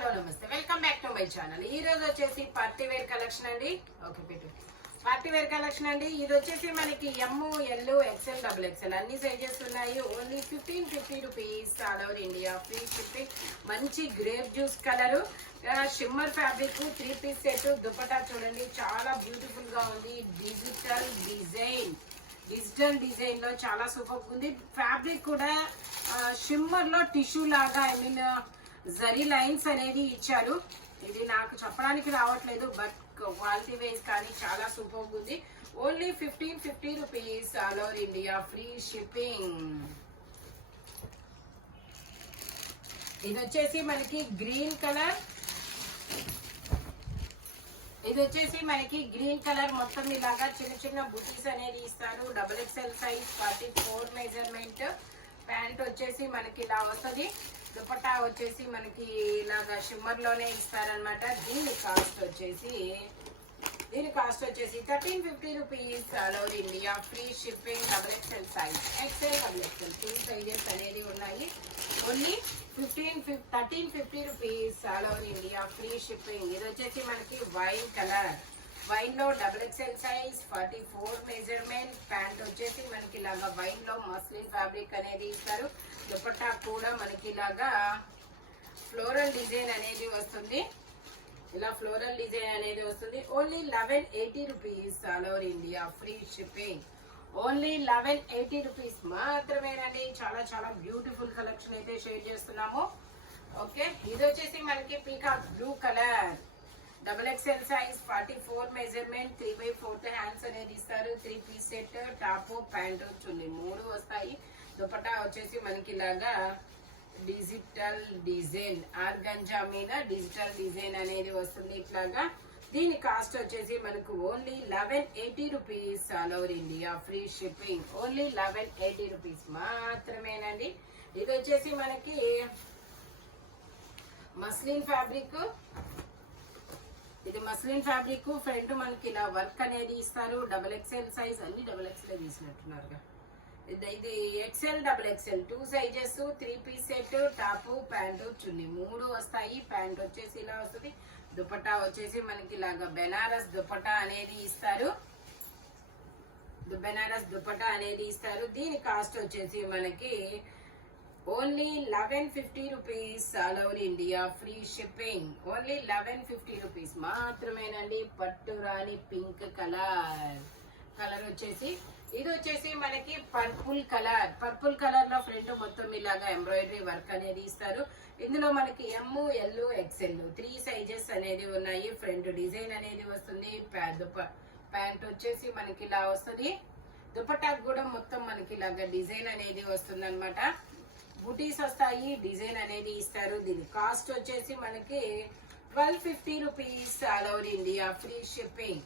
Hello నమస్తే, welcome back to my channel. ఈ రోజు వచ్చేసి పార్టీ వేర్ కలెక్షన్ అండి. ఓకే పెట్టు. పార్టీ వేర్ కలెక్షన్ అండి. ఇది వచ్చేసి మనకి M, L, XL, double XL అన్ని సైజెస్ ఉన్నాయి. Only 1550 rupees all over India, free shipping. మంచి grape juice colour, shimmer fabric, 3 piece set. Dupatta చూడండి చాలా బ్యూటిఫుల్ గా ఉంది. డిజిటల్ డిజైన్ లో చాలా సూపర్ ఉంది. ఫ్యాబ్రిక్ కూడా షిమ్మర్ లో టిష్యూ లాగా, ఐ మీన్ జరీ లైన్స్ అనేది ఇచ్చారు. ఇది నాకు చెప్పడానికి రావట్లేదు, బట్ క్వాలిటీ వైజ్ కానీ చాలా సూపర్ ఉంది. Only 1550 rupees all over India, free shipping. ఇది వచ్చేసి మనకి గ్రీన్ కలర్. ఇది వచ్చేసి మనకి గ్రీన్ కలర్ మొత్తం ఇలాగా చిన్న చిన్న బుటీస్ అనేది ఇస్తారు. Double XL size, 44 measurement. Pant వచ్చేసి మనకి ఇలా వస్తుంది. దుపట్టా వచ్చేసి మనకి ఇలాగా షిమ్మర్ లోనే ఇస్తారనమాట. దీని కాస్ట్ వచ్చేసి 1350 rupees all over India, free shipping. Double XL size, XL, double XL 2 sizes అనేది ఉన్నాయి. Only 1350 rupees all over India, free shipping. ఇది వచ్చేసి మనకి వైన్ కలర్. వైన్ లో double XL size, 44 measurement. Pant వచ్చేసి మనకి ఇలాగా వైన్ లో మస్లిన్ ఫ్యాబ్రిక్ అనేది ఇస్తారు. దుపట్టా కూడా మనకి ఇలాగా ఫ్లోరల్ డిజైన్ అనేది వస్తుంది. ఇలా ఫ్లోరల్ డిజైన్ అనేది వస్తుంది. Only 1180 rupees all over India, free shipping. Only 1180 rupees మాత్రమేనండి. చాలా చాలా బ్యూటిఫుల్ కలెక్షన్ అయితే షేర్ చేస్తున్నాము. ఓకే, ఇది వచ్చేసి మనకి peacock blue colour. Double XL size, 44 measurement. 3/4 hands అనేది ఇస్తారు. 3 piece set. Top, pant, chunni 3 వస్తాయి. దుపట్టా వచ్చేసి మనకి ఇలాగా డిజిటల్ డిజైన్, ఆర్గంజా మీద డిజిటల్ డిజైన్ అనేది వస్తుంది ఇట్లాగా. దీని కాస్ట్ వచ్చేసి మనకు only 1180 rupees all over India, free shipping. Only 1180 rupees మాత్రమేనండి. ఇది వచ్చేసి మనకి మస్లిన్ ఫ్యాబ్రిక్. ఇది మస్లిన్ ఫ్యాబ్రిక్. ఫ్రంట్ మనకి ఇలా వర్క్ అనేది ఇస్తారు. డబుల్ ఎక్స్ఎల్ సైజ్, అన్ని డబుల్ ఎక్స్ఎల్ తీసినట్టున్నారుగా. ఇది XL, double XL 2 sizes. 3 piece set. Top, pant, chunni 3 వస్తాయి. ప్యాంట్ వచ్చేసి ఇలా వస్తుంది. దుపట్టా వచ్చేసి మనకి ఇలాగా బెనారస్ దుపట్టా అనేది ఇస్తారు. బెనారస్ దుపట్టా అనేది ఇస్తారు. దీని కాస్ట్ వచ్చేసి మనకి only 1150 rupees all over India, free shipping. Only 1150 rupees మాత్రమేనండి. పట్టు రాణి పింక్ కలర్ వచ్చేసి, ఇది వచ్చేసి మనకి పర్పుల్ కలర్. పర్పుల్ కలర్ లో ఫ్రంట్ మొత్తం ఇలాగా ఎంబ్రాయిడరీ వర్క్ అనేది ఇస్తారు. ఇందులో మనకి ఎమ్, ఎల్, ఎక్స్ఎల్ 3 సైజెస్ అనేది ఉన్నాయి. ఫ్రంట్ డిజైన్ అనేది వస్తుంది. ప్యాంట్ వచ్చేసి మనకి ఇలా వస్తుంది. దుపట్టా కూడా మొత్తం మనకి ఇలాగా డిజైన్ అనేది వస్తుంది అనమాట. బుటీస్ వస్తాయి, డిజైన్ అనేది ఇస్తారు. దీని కాస్ట్ వచ్చేసి మనకి 1250 rupees all over India, free shipping.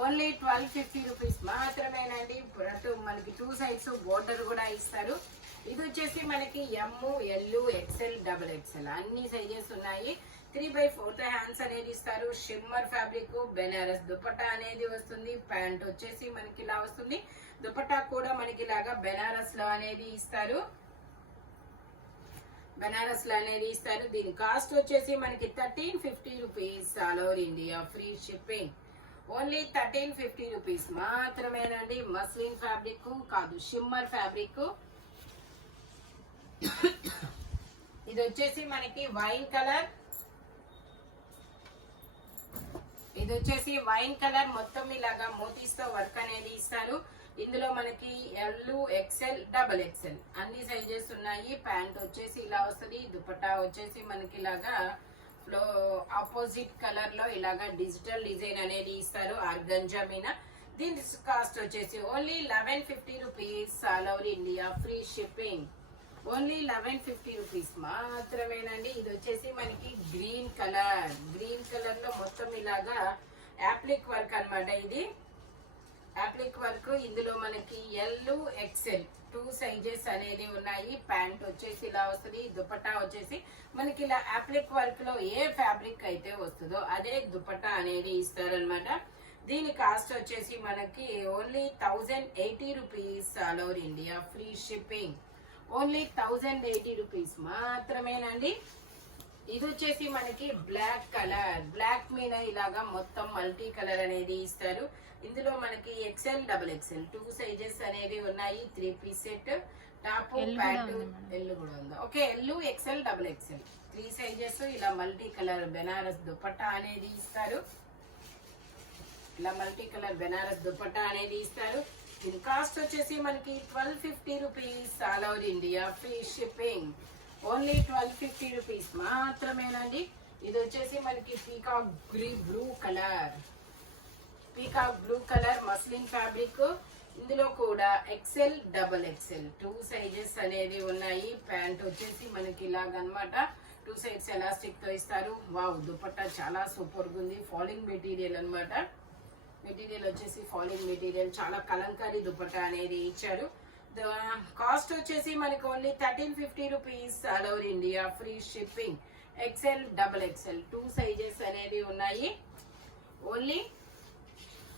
Only 1250 rupees మాత్రమేనండి. మనకి 2 సైడ్స్ బోర్డర్ కూడా ఇస్తారు. ఇది వచ్చేసి మనకి M, L, XL, double XL అన్ని సైజెస్ ఉన్నాయి. 3/4 హ్యాండ్స్ అనేది ఇస్తారు. షిమ్మర్ ఫ్యాబ్రిక్, బెనారస్ దుపట్టా అనేది వస్తుంది. ప్యాంట్ వచ్చేసి మనకి ఇలా వస్తుంది. దుపట్టా కూడా మనకి ఇలాగా బెనారస్ లో అనేది ఇస్తారు. దీని కాస్ట్ వచ్చేసి మనకి 1350 rupees all over India, free shipping. Only 1350 rupees మాత్రమేనండి. మస్లిన్ ఫ్యాబ్రిక్ కాదు, షిమ్మర్ ఫ్యాబ్రిక్. ఇది వచ్చేసి మనకి వైన్ కలర్. ఇది వచ్చేసి వైన్ కలర్. మొత్తం ఇలాగా మోతీస్ తో వర్క్ అనేది ఇస్తారు. ఇందులో మనకి ఎల్, ఎక్స్ఎల్, డబుల్ ఎక్స్ఎల్ అన్ని సైజెస్ ఉన్నాయి. ప్యాంట్ వచ్చేసి ఇలా వస్తుంది. దుపట్టా వచ్చేసి మనకి ఇలాగా ఆపోజిట్ కలర్ లో ఇలాగా డిజిటల్ డిజైన్ అనేది ఇస్తారు ఆర్గంజా మీద. దీని కాస్ట్ వచ్చేసి only 1150 rupees all over India, free shipping. Only 1150 rupees మాత్రమేనండి. ఇది వచ్చేసి మనకి గ్రీన్ కలర్ లో మొత్తం ఇలాగా యాప్లిక్ వర్క్ అనమాట. ఇది యాప్లిక్ వర్క్. ఇందులో మనకి ఎల్, ఎక్స్ఎల్ 2 సైజెస్ అనేది ఉన్నాయి. ప్యాంట్ వచ్చేసి ఇలా వస్తుంది. దుపట్టా వచ్చేసి మనకి ఇలా యాప్లిక్ వర్క్ లో ఏ ఫ్యాబ్రిక్ అయితే వస్తుందో అదే దుపట్టా అనేది ఇస్తారనమాట. దీని కాస్ట్ వచ్చేసి మనకి only 1080 rupees all over India, free shipping. Only 1080 rupees మాత్రమేనండి. ఇది వచ్చేసి మనకి బ్లాక్ కలర్, బ్లాక్ మీద ఇలాగా మొత్తం మల్టీ కలర్ అనేది ఇస్తారు. ఇందులో మనకి ఎక్సెల్ డబుల్ ఎక్సెల్ 2 సైజెస్ అనేవి ఉన్నాయి. 3 piece set, top pant, L కూడా ఉందా? Okay, L XL double XL 3 sizes. ఇలా మల్టీ కలర్ బెనారస్ దుపట్టా అనేది ఇస్తారు. ఇలా మల్టీ కలర్ బెనారస్ దుపట్టా అనేది ఇస్తారు. దీని కాస్ట్ వచ్చేసి మనకి 1250 rupees. All over India free shipping. Only 1250 rupees మాత్రమేనండి. ఇది వచ్చేసి మనకి peacock blue colour, peacock blue colour muslin fabric. ఇందులో కూడా ఎక్సెల్ డబల్ ఎక్సెల్ 2 సైజెస్ అనేవి ఉన్నాయి. ప్యాంట్ వచ్చేసి మనకి ఇలాగనమాట 2 సైడ్స్ ఎలాస్టిక్ తో ఇస్తారు. వావ్, దుపట్టా చాలా సూపర్ గా ఉంది. ఫాలింగ్ మెటీరియల్ అన్నమాట. మెటీరియల్ వచ్చేసి ఫాలింగ్ మెటీరియల్, చాలా కలంకారీ దుపట్టా అనేది ఇచ్చారు. కాస్ట్ వచ్చేసి మనకి only 1350 rupees. All over India free shipping. XL double XL 2 sizes అనేవి ఉన్నాయి. Only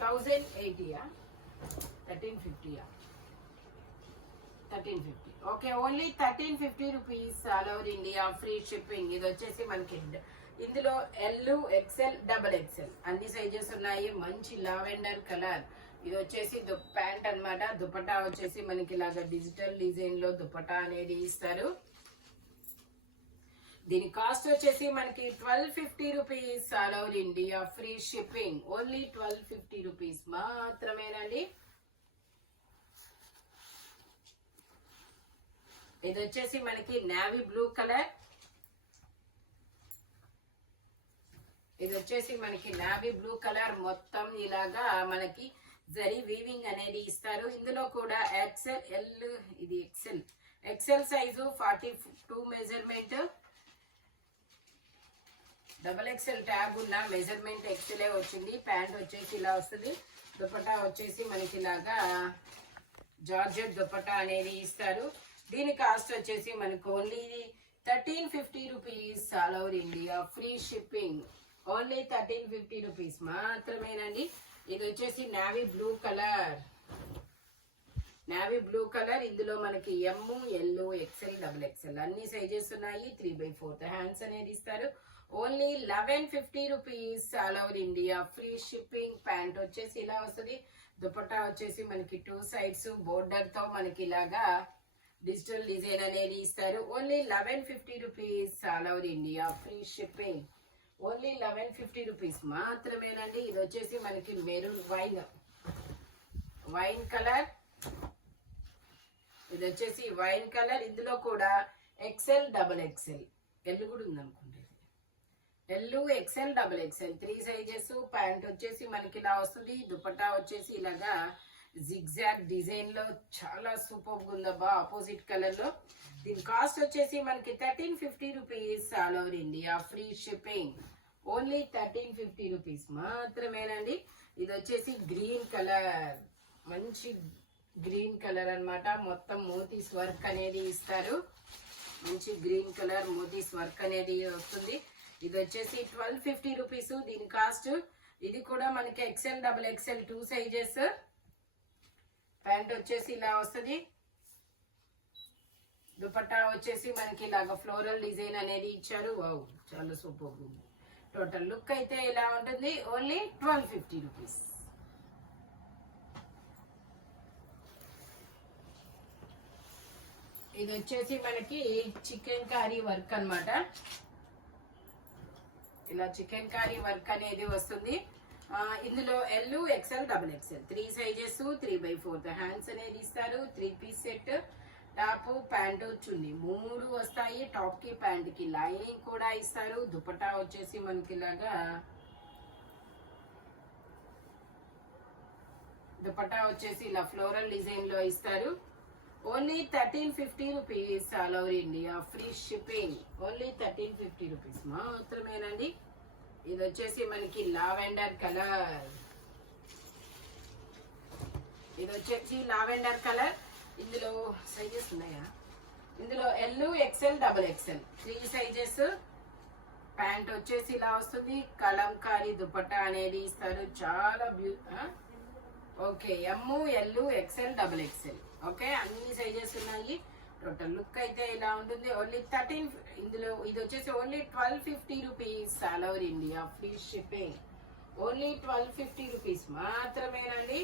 1080 1350 1350. Okay, only 1350 rupees. All over India free shipping. ఇది వచ్చేసి మనకి ఇందులో ఎల్ ఎక్సెల్ డబల్ ఎక్సెల్ అన్ని సైజెస్ ఉన్నాయి. మంచి లావెండర్ కలర్. ఇది వచ్చేసి ప్యాంట్ అన్నమాట. దుపట్టా వచ్చేసి మనకి ఇలాగా డిజిటల్ డిజైన్ లో దుపట్టా అనేది ఇస్తారు. దీని కాస్ట్ వచ్చేసి మనకి 1250 rupees. All over India free shipping. Only 1250 rupees మాత్రమేనండి. ఇది వచ్చేసి మనకి నేవీ బ్లూ కలర్. ఇది వచ్చేసి మనకి నేవీ బ్లూ కలర్ మొత్తం ఇలాగా మనకి జరీ వీవింగ్ అనేది ఇస్తారు. ఇందులో కూడా ఎక్సెల్ ఎల్, ఇది XL XL size 42 measurement, double XL tag ఉన్న మెజర్మెంట్ ఎక్సెలే వచ్చింది. ప్యాంట్ వచ్చేసి ఇలా వస్తుంది. దుపట్టా వచ్చేసి మనకి ఇలాగా జార్జెట్ దుపట్టా అనేది ఇస్తారు. దీని కాస్ట్ వచ్చేసి మనకు only 1350 rupees. All over India free shipping. Only 1350 rupees మాత్రమేనండి. ఇది వచ్చేసి navy blue colour, navy blue colour. ఇందులో మనకి M, L, XL double XL అన్ని సైజెస్ ఉన్నాయి. 3/4 హ్యాండ్స్ అనేది ఇస్తారు. Only 1150 rupees. All over India free shipping. Pant వచ్చేసి ఇలా వస్తుంది. దుపట్టా వచ్చేసి మనకి 2 సైడ్స్ బోర్డర్ తో మనకి ఇలాగా డిజిటల్ డిజైన్ అనేది ఇస్తారు. Only 1150 rupees. All over India free shipping. Only 1150 rupees మాత్రమేనండి. ఇది వచ్చేసి మనకి మెరూన్ వైన్ కలర్. ఇది వచ్చేసి వైన్ కలర్. ఇందులో కూడా ఎక్సెల్ డబల్ ఎక్సెల్, ఎల్ కూడా ఉంది అనుకుంటే, L XL double XL 3 sizes. Pant వచ్చేసి మనకి ఇలా వస్తుంది. దుపట్టా వచ్చేసి ఇలాగా జిగ్జాగ్ డిజైన్ లో చాలా సూపర్ గా ఉందబ్బా, ఆపోజిట్ కలర్ లో. దీని కాస్ట్ వచ్చేసి మనకి 1350 rupees. All over India free shipping. Only 1350 rupees మాత్రమేనండి. ఇది వచ్చేసి గ్రీన్ కలర్, మంచి గ్రీన్ కలర్ అన్నమాట. మొత్తం మోతీస్ వర్క్ అనేది ఇస్తారు. మంచి గ్రీన్ కలర్ మోతీస్ వర్క్ అనేది వస్తుంది. ఇది వచ్చేసి 1250 రూపీస్. దీని కాస్ట్. ఇది కూడా మనకి XL double XL 2 sizes. Pant వచ్చేసి ఇలా వస్తుంది. దుపట్టా వచ్చేసి మనకి ఇలాగ ఫ్లోరల్ డిజైన్ అనేది ఇచ్చారు. వావ్, చాలా సూపర్ ఉంది. టోటల్ లుక్ అయితే ఇలా ఉంటుంది. Only 1250 rupees. ఇది వచ్చేసి మనకి చికెన్ కారీ వర్క్ అన్నమాట. ఇలా చికెన్ కారీ వర్క్ అనేది వస్తుంది. ఇందులో L XL double XL 3 sizes. 3/4 hands అనేది ఇస్తారు. 3 piece set. Top pant chunni 3 వస్తాయి. టాప్ కి ప్యాంట్ కి లైనింగ్ కూడా ఇస్తారు. దుపట్టా వచ్చేసి మనకి ఇలాగా దుపట్టా వచ్చేసి ఇలా ఫ్లోరల్ డిజైన్ లో ఇస్తారు. Only 1350 rupees. All over India free shipping. Only 1350 rupees మాత్రమేనండి. ఇది వచ్చేసి మనకి లావెండర్ కలర్. ఇది వచ్చేసి లావెండర్ కలర్. ఇందులో సైజెస్ ఉన్నాయా? ఇందులో L XL double XL 3 sizes. Pant వచ్చేసి ఇలా వస్తుంది. కలంకారీ దుపట్టా అనేది ఇస్తారు. చాలా okay, M, L, XL double XL. Okay, అన్ని సైజెస్ ఉన్నాయి. టోటల్ లుక్ అయితే ఇలా ఉంటుంది. ఓన్లీ 13, ఇందులో ఇది వచ్చేసి only 1250 rupees all over India free shipping. Only 1250 rupees మాత్రమేనండి.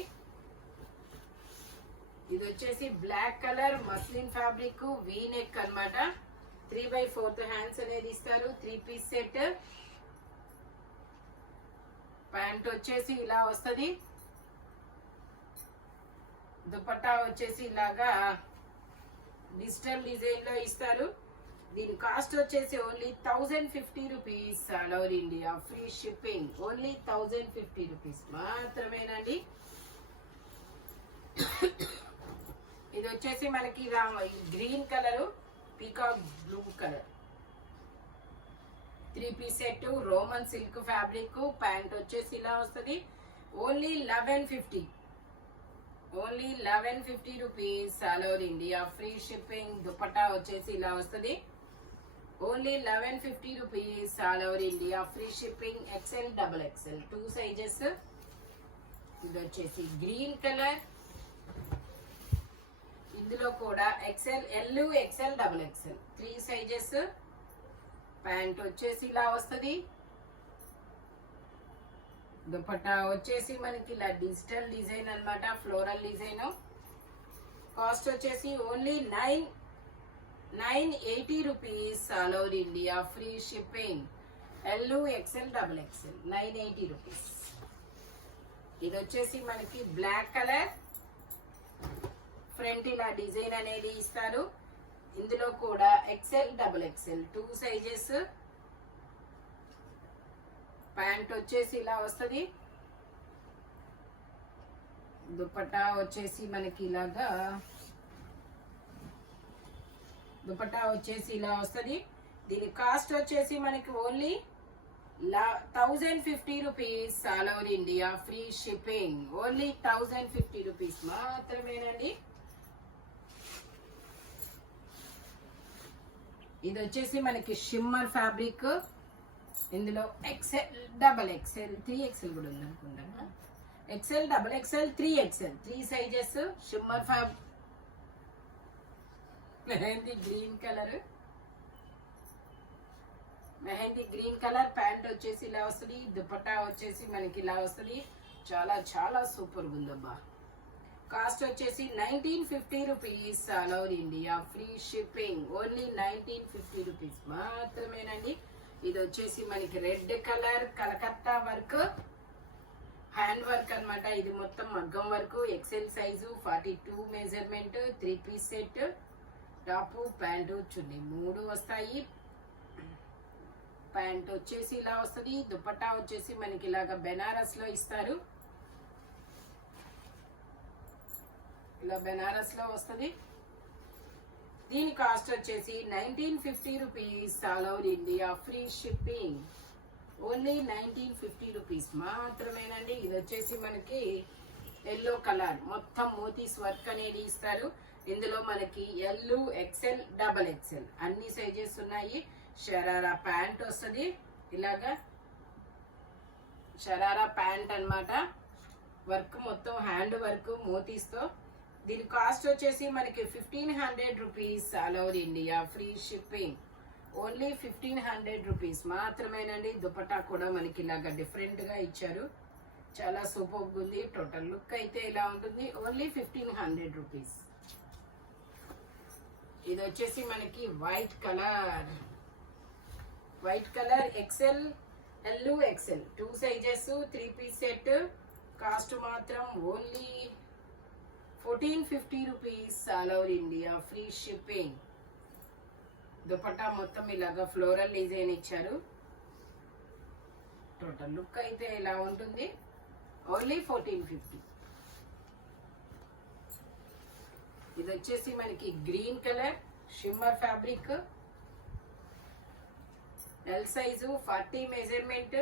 ఇది వచ్చేసి black colour muslin fabric V neck అనమాట. 3/4 హ్యాండ్స్ అనేది ఇస్తారు. 3 పీస్ సెట్. ప్యాంట్ వచ్చేసి ఇలా వస్తుంది. దుపట్టా వచ్చేసి ఇలాగా డిజిటల్ డిజైన్ లో ఇస్తారు. దీని కాస్ట్ వచ్చేసి only 1050 rupees all over India free shipping. Only 1050 rupees మాత్రమేనండి. ఇది వచ్చేసి మనకి green colour peacock blue colour 3 piece set Roman silk fabric. Pant వచ్చేసి ఇలా వస్తుంది. Only 1150. Only 1150 rupees all over India free shipping. Dupatta వచ్చేసి ఇలా వస్తుంది. Only 1150 rupees all over India free shipping. XL XXL 2 sizes. ఇది వచ్చేసి గ్రీన్ కలర్. ఇందులో కూడా XL XL XXL 3 sizes. Pant వచ్చేసి ఇలా వస్తుంది. దుపట్టా వచ్చేసి మనకి ఇలా డిజిటల్ డిజైన్ అన్నమాట, ఫ్లోరల్ డిజైన్. కాస్ట్ వచ్చేసి only 980 rupees all over India free shipping. XL XXL 980 rupees. ఇది వచ్చేసి మనకి బ్లాక్ కలర్. ఫ్రంట్ ఇలా డిజైన్ అనేది ఇస్తారు. ఇందులో కూడా XL XXL 2 సైజెస్. ప్యాంట్ వచ్చేసి ఇలా వస్తుంది. దుపట్టా వచ్చేసి మనకి ఇలాగా దుపట్టా వచ్చేసి ఇలా వస్తుంది. దీని కాస్ట్ వచ్చేసి మనకి only 1050 rupees all over India free shipping. Only 1050 rupees మాత్రమేనండి. ఇది వచ్చేసి మనకి షిమ్మర్ ఫ్యాబ్రిక్. ఇందులో XL XXL 3XL కూడా ఉంది అనుకుంటా. XL XXL 3XL 3 sizes. Shimmer fabric mehndi green colour. Mehndi green colour. Pant వచ్చేసి ఇలా వస్తుంది. దుపట్టా వచ్చేసి మనకి ఇలా వస్తుంది. చాలా చాలా సూపర్ ఉందబ్బా. కాస్ట్ వచ్చేసి 1950 rupees all over India free shipping. Only 1950 rupees మాత్రమేనండి. ఇది వచ్చేసి మనకి red colour Calcutta work hand work అన్నమాట. ఇది మొత్తం మగ్గం work. XL size 42 measurement. 3 piece set. Top pant chunni 3 వస్తాయి. ప్యాంట్ వచ్చేసి ఇలా వస్తుంది. దుపట్టా వచ్చేసి మనకి ఇలాగా బెనారస్ లో ఇస్తారు. ఇలా బెనారస్ లో వస్తుంది. దీని కాస్ట్ వచ్చేసి 1950 rupees all over India free shipping. Only 1950 rupees మాత్రమేనండి. ఇది వచ్చేసి మనకి ఎల్లో కలర్ మొత్తం మోతీస్ వర్క్ అనేది ఇస్తారు. ఇందులో మనకి XL XXL అన్ని సైజెస్ ఉన్నాయి. షరారా ప్యాంట్ వస్తుంది. ఇలాగా షరారా ప్యాంట్ అన్నమాట. వర్క్ మొత్తం హ్యాండ్ వర్క్ మోతీస్తో. దీని కాస్ట్ వచ్చేసి మనకి 1500 rupees all over India free shipping. Only 1500 rupees మాత్రమేనండి. దుపట్టా కూడా మనకి ఇలాగా డిఫరెంట్ గా ఇచ్చారు. చాలా సూపర్ ఉంది. టోటల్ లుక్ అయితే ఇలా ఉంటుంది. Only 1500 rupees. ఇది వచ్చేసి మనకి white colour. White colour XL XL 2 sizes. 3 piece set. Cost మాత్రం only 1450 rupees all over India free shipping. Dupatta మొత్తం ఇలాగా ఫ్లోరల్ డిజైన్ ఇచ్చారు. టోటల్ లుక్ అయితే ఇలా ఉంటుంది. ఓన్లీ 1450. ఇది వచ్చేసి మనకి green colour shimmer fabric. L size 40 measurement.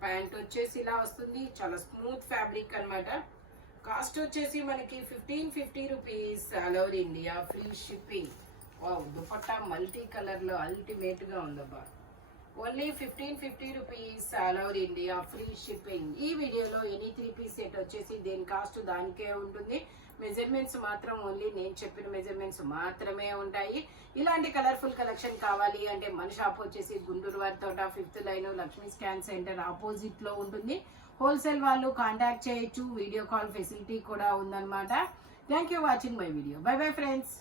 Pant వచ్చేసి ఇలా వస్తుంది. చాలా స్మూత్ ఫ్యాబ్రిక్ అన్నమాట. కాస్ట్ వచ్చేసి మనకి 1550 rupees all over India free shipping. Wow, dupatta multi colour లో అల్టిమేట్ గా ఉందబ్బా. Only 1550 rupees all over India free shipping. ఈ వీడియోలో ఎనీ 3 పీస్ సెట్ వచ్చేసి దేని కాస్ట్ దానికే ఉంటుంది. మెజర్మెంట్స్ మాత్రం ఓన్లీ నేను చెప్పిన మెజర్మెంట్స్ మాత్రమే ఉంటాయి. ఇలాంటి కలర్ఫుల్ కలెక్షన్ కావాలి అంటే మన షాప్ వచ్చేసి గుంటూరు వారి తోట 5th line Lakshmi scan centre opposite లో ఉంటుంది. హోల్సేల్ వాళ్ళు కాంటాక్ట్ చేయొచ్చు. వీడియో కాల్ ఫెసిలిటీ కూడా ఉందన్నమాట. Thank you watching my video. By bye friends.